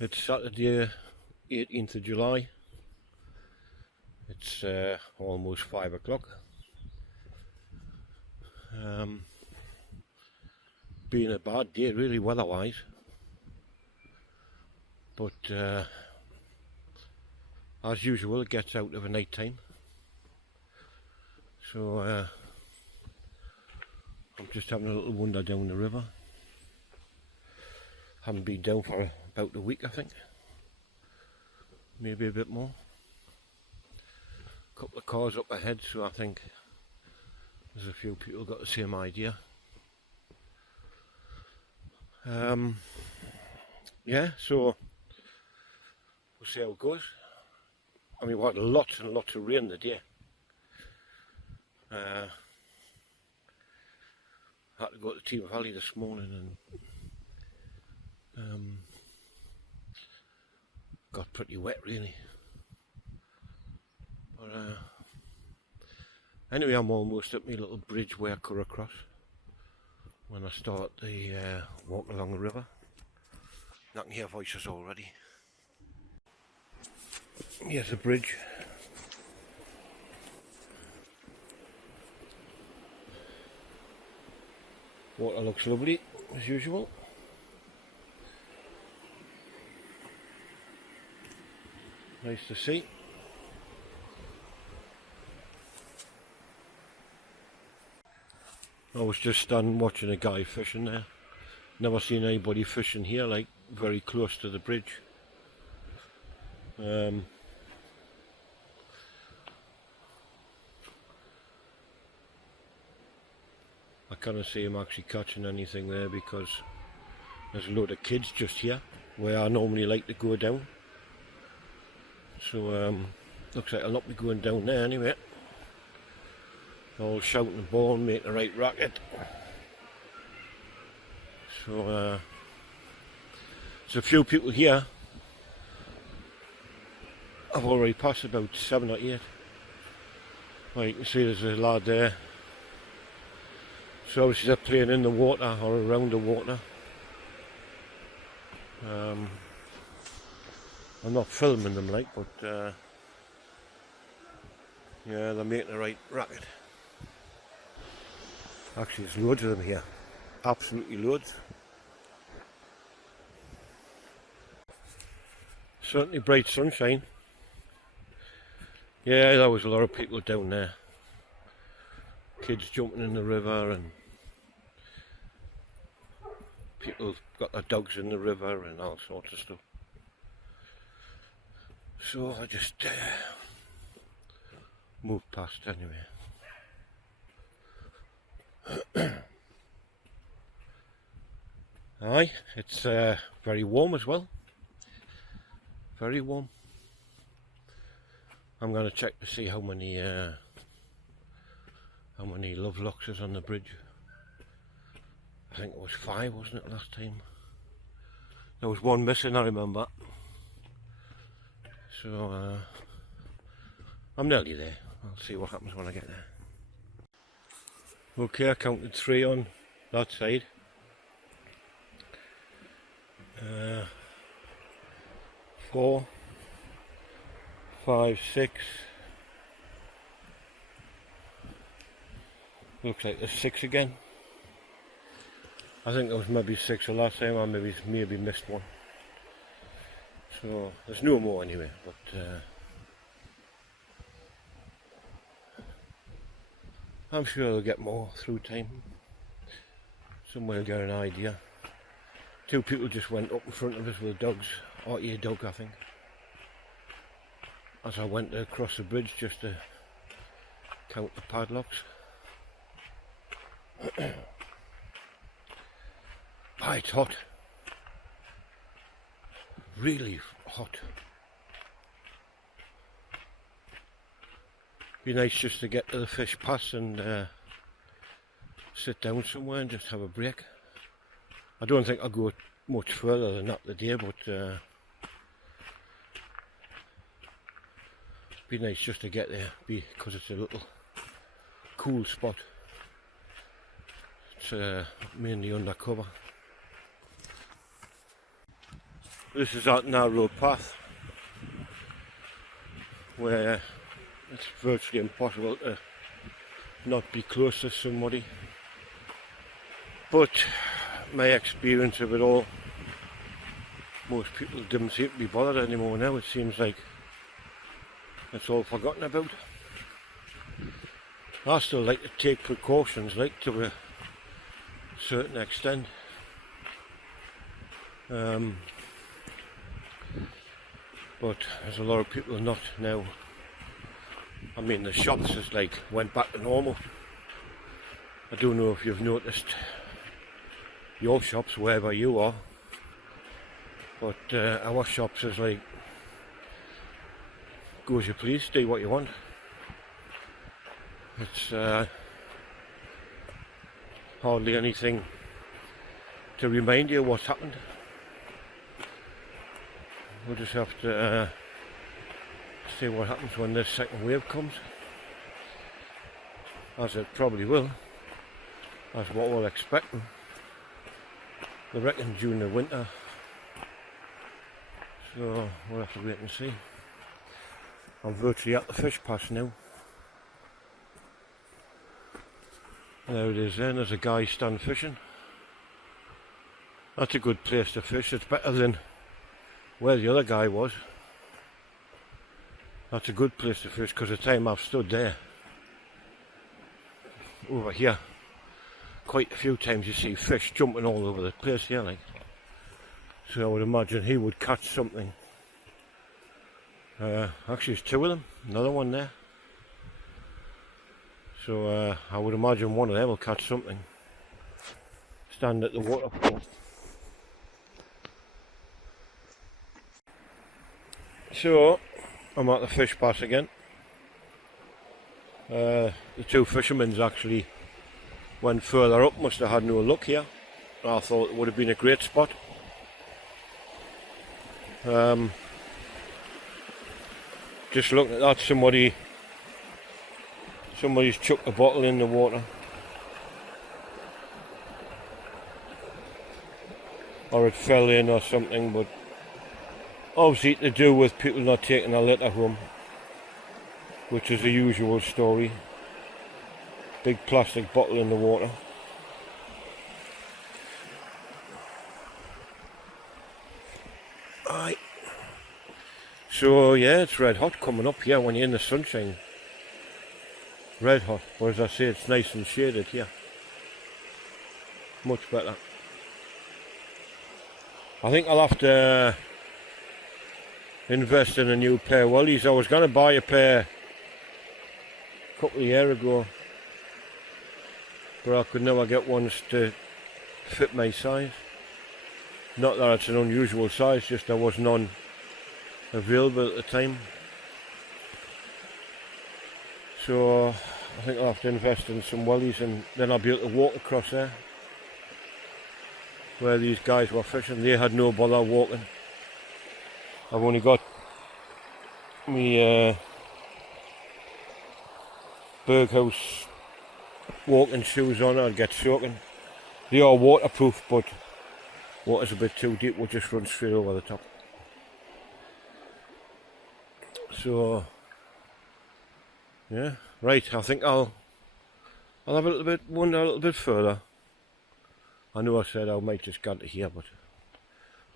It's Saturday, 18th of July. It's almost 5 o'clock. Been a bad day really weather-wise, but as usual it gets out of a night time. So I'm just having a little wander down the river. Haven't been down for about a week, I think. Maybe a bit more. A couple of cars up ahead, so I think there's a few people got the same idea. Yeah, so we'll see how it goes. I mean, we had lots and lots of rain today. Had to go to Team Valley this morning and got pretty wet really. But anyway, I'm almost at my little bridge where I cut across when I start the walk along the river. I can hear voices already. Here's the bridge. Water looks lovely as usual. Nice to see. I was just standing watching a guy fishing there. Never seen anybody fishing here, like very close to the bridge. I can't see him actually catching anything there because there's a load of kids just here where I normally like to go down. So looks like I'll not be going down there anyway. All shouting the ball and making the right racket. So there's a few people here. I've already passed about 7 or 8. Well, you can see there's a lad there. So obviously they're playing in the water or around the water. I'm not filming them like, but yeah, they're making the right racket. Actually, there's loads of them here. Absolutely loads. Certainly bright sunshine. Yeah, there was a lot of people down there. Kids jumping in the river and people got their dogs in the river and all sorts of stuff. So I just moved past anyway. Aye, it's very warm as well. Very warm. I'm going to check to see how many love locks is on the bridge. I think it was 5, wasn't it, last time? There was one missing, I remember. So I'm nearly there. I'll see what happens when I get there. Okay, I counted 3 on that side. 4, 5, 6. Looks like there's 6 again. I think there was maybe 6 the last time, I maybe missed one. So there's no more anyway, but I'm sure they'll get more through time. Someone will get an idea. 2 people just went up in front of us with dogs, or a dog I think, as I went across the bridge just to count the padlocks. Ah, it's hot. Really hot. Be nice just to get to the fish pass and sit down somewhere and just have a break. I don't think I'll go much further than that today, but be nice just to get there because it's a little cool spot. It's mainly undercover. This is that narrow path where it's virtually impossible to not be close to somebody. But my experience of it all, most people don't seem to be bothered anymore now. It seems like it's all forgotten about. I still like to take precautions, like to a certain extent. But there's a lot of people not now. I mean, the shops is like went back to normal. I don't know if you've noticed your shops wherever you are, but our shops is like, go as you please, do what you want. It's hardly anything to remind you what's happened. We'll just have to see what happens when this second wave comes, as it probably will. That's what we're expecting. They reckon during the winter, so we'll have to wait and see. I'm virtually at the fish pass now. There it is then, there's a guy stand fishing. That's a good place to fish. It's better than where the other guy was. That's a good place to fish, because the time I've stood there, over here, quite a few times you see fish jumping all over the place here, like. So I would imagine he would catch something. Actually there's two of them, another one there. So I would imagine one of them will catch something. Stand at the waterfall. So I'm at the fish pass again. The two fishermen actually went further up, must have had no luck here. I thought it would have been a great spot. Just looking at that, somebody's chucked a bottle in the water. Or it fell in or something, but obviously to do with people not taking a litter home, which is the usual story. Big plastic bottle in the water. Aye. So yeah, it's red hot coming up here when you're in the sunshine. Red hot, or as I say, it's nice and shaded here. Much better. I think I'll have to invest in a new pair of wellies. I was going to buy a pair a couple of years ago, but I could never get ones to fit my size. Not that it's an unusual size, just there was none available at the time. So I think I'll have to invest in some wellies, and then I'll be able to walk across there where these guys were fishing. They had no bother walking. I've only got me Berghaus walking shoes on. I'd get soaking. They are waterproof, but water's a bit too deep, we'll just run straight over the top. So yeah, right, I think I'll have a little bit further. I know I said I might just get to here, but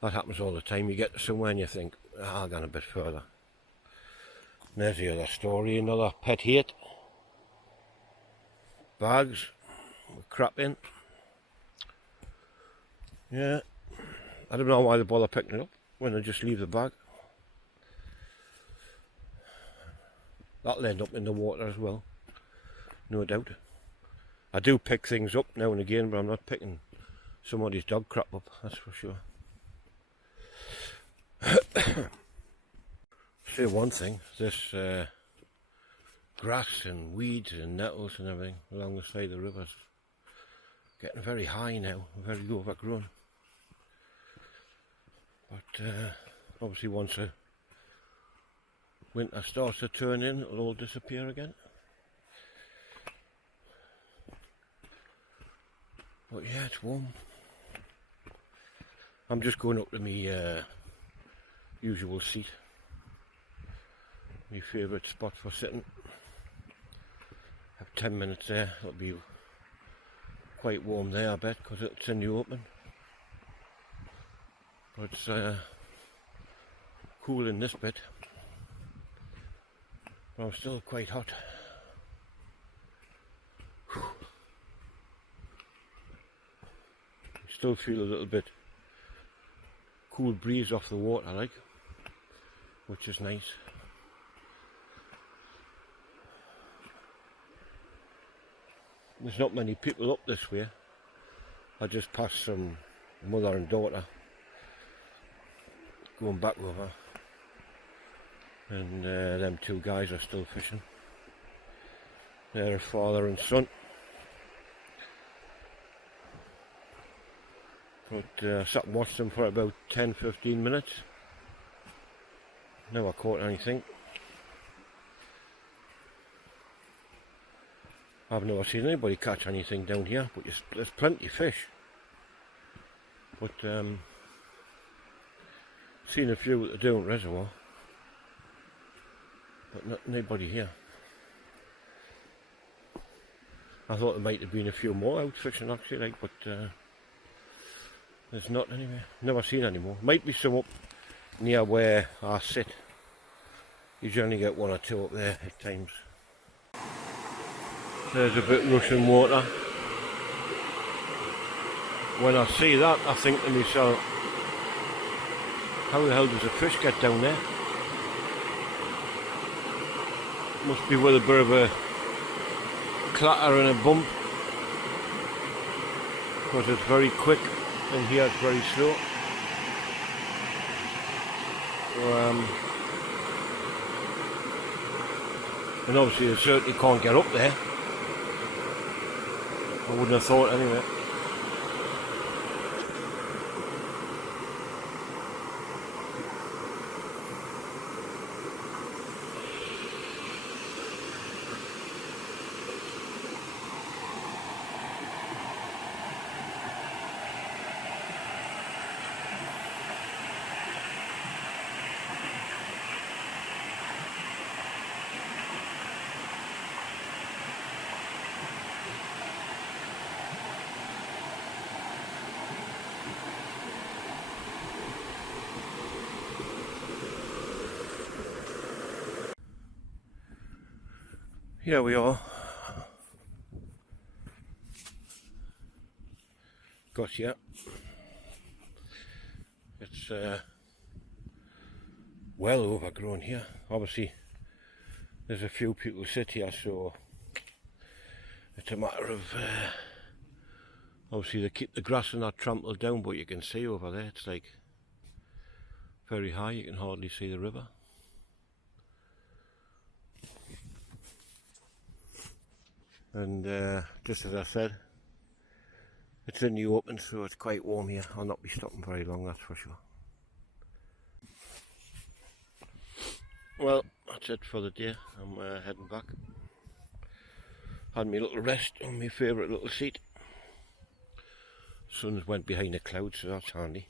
that happens all the time. You get to somewhere and you think, I'll go a bit further. And there's the other story, another pet hate. Bags with crap in. Yeah, I don't know why they bother picking it up when they just leave the bag. That'll end up in the water as well, no doubt. I do pick things up now and again, but I'm not picking somebody's dog crap up, that's for sure. Say one thing, this grass and weeds and nettles and everything along the side of the rivers getting very high now, very overgrown. But obviously once the winter starts to turn in, it'll all disappear again. But yeah, it's warm. I'm just going up to me usual seat. My favourite spot for sitting. Have 10 minutes there. It'll be quite warm there, I bet, because it's in the open. But it's cool in this bit. But I'm still quite hot. Still feel a little bit cool breeze off the water, like, which is nice. There's not many people up this way. I just passed some mother and daughter going back over, and them two guys are still fishing. They're a father and son. But I sat and watched them for about 10-15 minutes. Never caught anything. I've never seen anybody catch anything down here, but there's plenty of fish. But seen a few at the Derwent reservoir, but not anybody here. I thought there might have been a few more out fishing actually, like, but there's not anyway. Never seen any more. Might be some up near where I sit. You generally get one or two up there at times. There's a bit rushing water. When I see that, I think to myself, how the hell does a fish get down there? Must be with a bit of a clatter and a bump, because it's very quick and here it's very slow. So, and obviously they certainly can't get up there. I wouldn't have thought anyway. Here we are. Gotcha. It's well overgrown here. Obviously there's a few people sit here, so it's a matter of obviously they keep the grass and not trampled down, but you can see over there it's like very high. You can hardly see the river. And just as I said, it's in the open, so it's quite warm here. I'll not be stopping very long, that's for sure. Well, that's it for the day. I'm heading back. Had my little rest on my favourite little seat. Sun's went behind the clouds, so that's handy,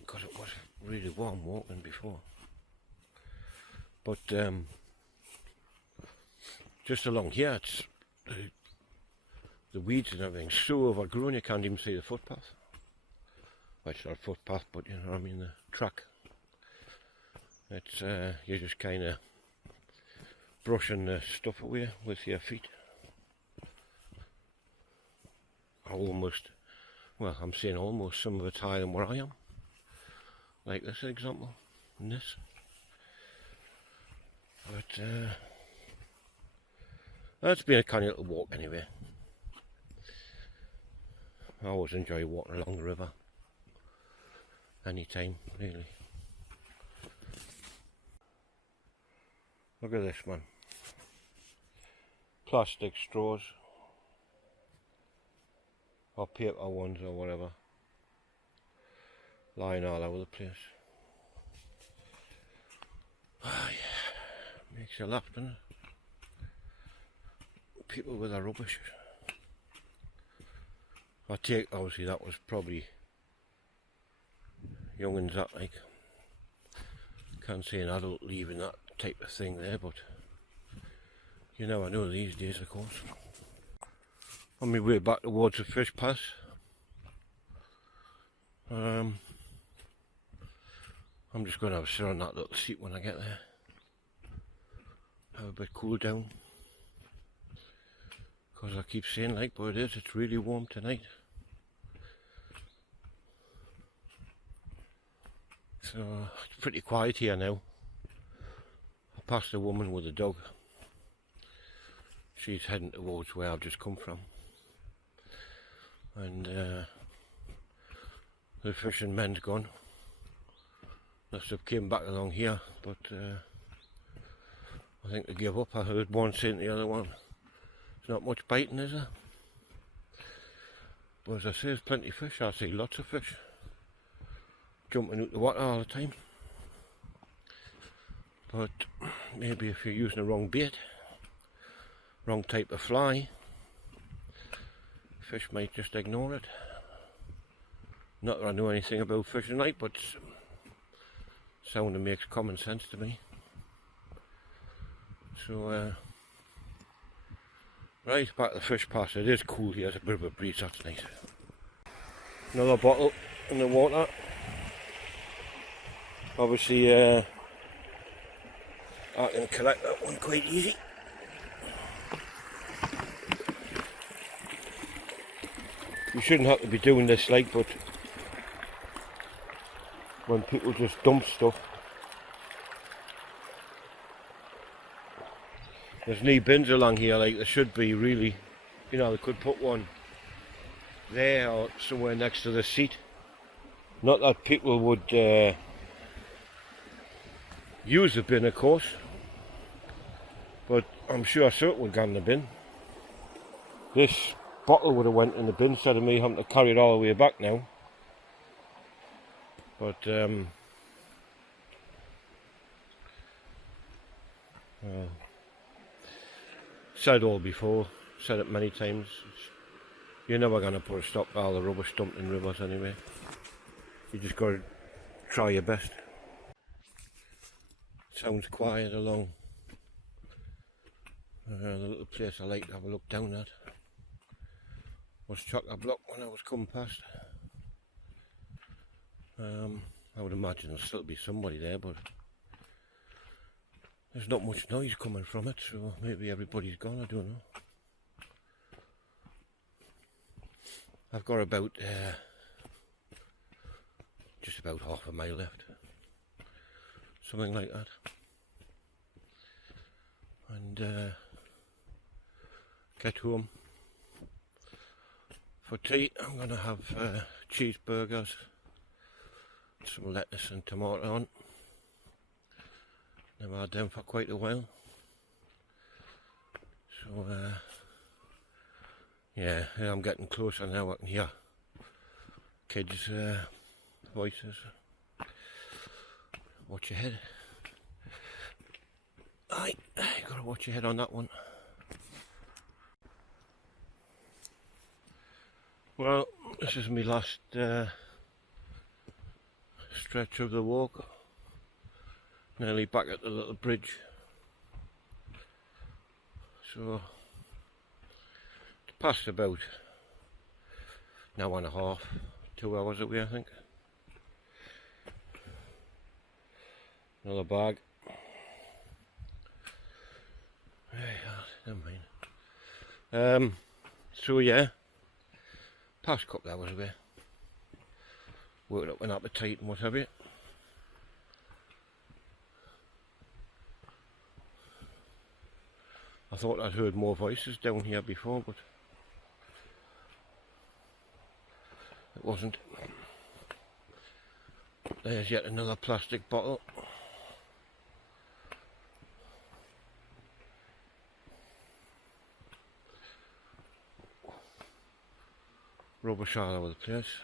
because it was really warm walking before. But just along here, it's the weeds and everything so overgrown you can't even see the footpath. Well, it's not a footpath, but you know what I mean, the track. It's you're just kind of brushing the stuff away with your feet. Almost, well, I'm saying almost, some of it's higher than where I am. Like this example, and this. But it's been a kind of little walk anyway. I always enjoy walking along the river. Anytime, really. Look at this, man. Plastic straws. Or paper ones or whatever. Lying all over the place. Oh yeah. Makes you laugh, doesn't it? People with their rubbish. I take, obviously that was probably young'uns that, like. Can't see an adult leaving that type of thing there, but you never know these days, of course. On my way back towards the fish pass, I'm just going to have a sit on that little seat when I get there. Have a bit cool down. Because I keep saying, like, but it's really warm tonight. So it's pretty quiet here now. I passed a woman with a dog. She's heading towards where I've just come from. And the fishing men's gone. Must have came back along here, but I think they gave up. I heard one saying to the other one, "There's not much biting, is there?" But as I say, there's plenty of fish. I see lots of fish jumping out the water all the time. But maybe if you're using the wrong bait, wrong type of fly, fish might just ignore it. Not that I know anything about fishing, like, but sounding makes common sense to me. So right, back to the fish pass. It is cool here, it's a bit of a breeze, that's nice. Another bottle in the water. Obviously I can collect that one quite easy. You shouldn't have to be doing this, like, but when people just dump stuff, there's no bins along here, like there should be really. You know, they could put one there or somewhere next to the seat. Not that people would use the bin, of course, but I'm sure certain would go in the bin. This bottle would have went in the bin instead of me having to carry it all the way back now. But said it all before, said it many times. You're never going to put a stop to all the rubbish dumped in rivers anyway. You just got to try your best. Sounds quiet along the little place I like to have a look down at. Was chock-a-block when I was coming past. I would imagine there'll still be somebody there, but there's not much noise coming from it, so maybe everybody's gone, I don't know. I've got about just about half a mile left, something like that, and get home. For tea I'm going to have cheeseburgers, some lettuce and tomato on. Never had them for quite a while. So yeah, I'm getting closer now. I can hear kids' voices. Watch your head. Aye, you gotta watch your head on that one. Well, this is my last stretch of the walk. Nearly back at the little bridge. So it's past about an hour and a half, 2 hours away, I think. Another bag. Never mind. So yeah, past a couple of hours away. Worked up an appetite and what have you. I thought I'd heard more voices down here before, but it wasn't. There's yet another plastic bottle. Rubbish all over the place.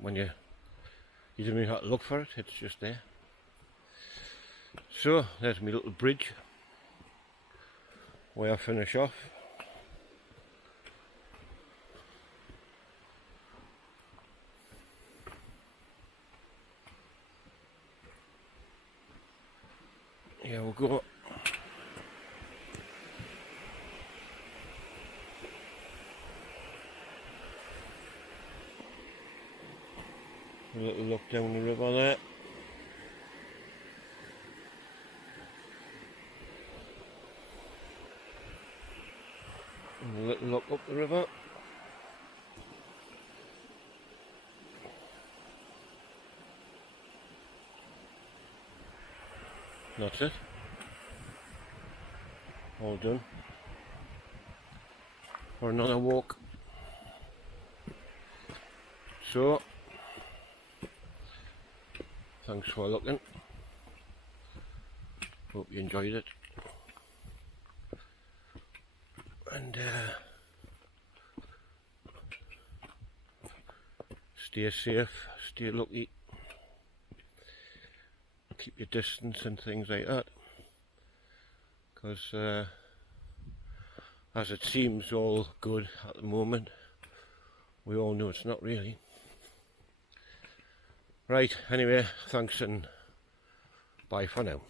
When you don't even have to look for it, it's just there. So there's my little bridge where I finish off. go. A little look down the river there. And a little look up the river. That's it. All done. For another walk. So, thanks for looking. Hope you enjoyed it. And stay safe, stay lucky. Keep your distance and things like that. Because as it seems all good at the moment, we all know it's not really. Right, anyway, thanks and bye for now.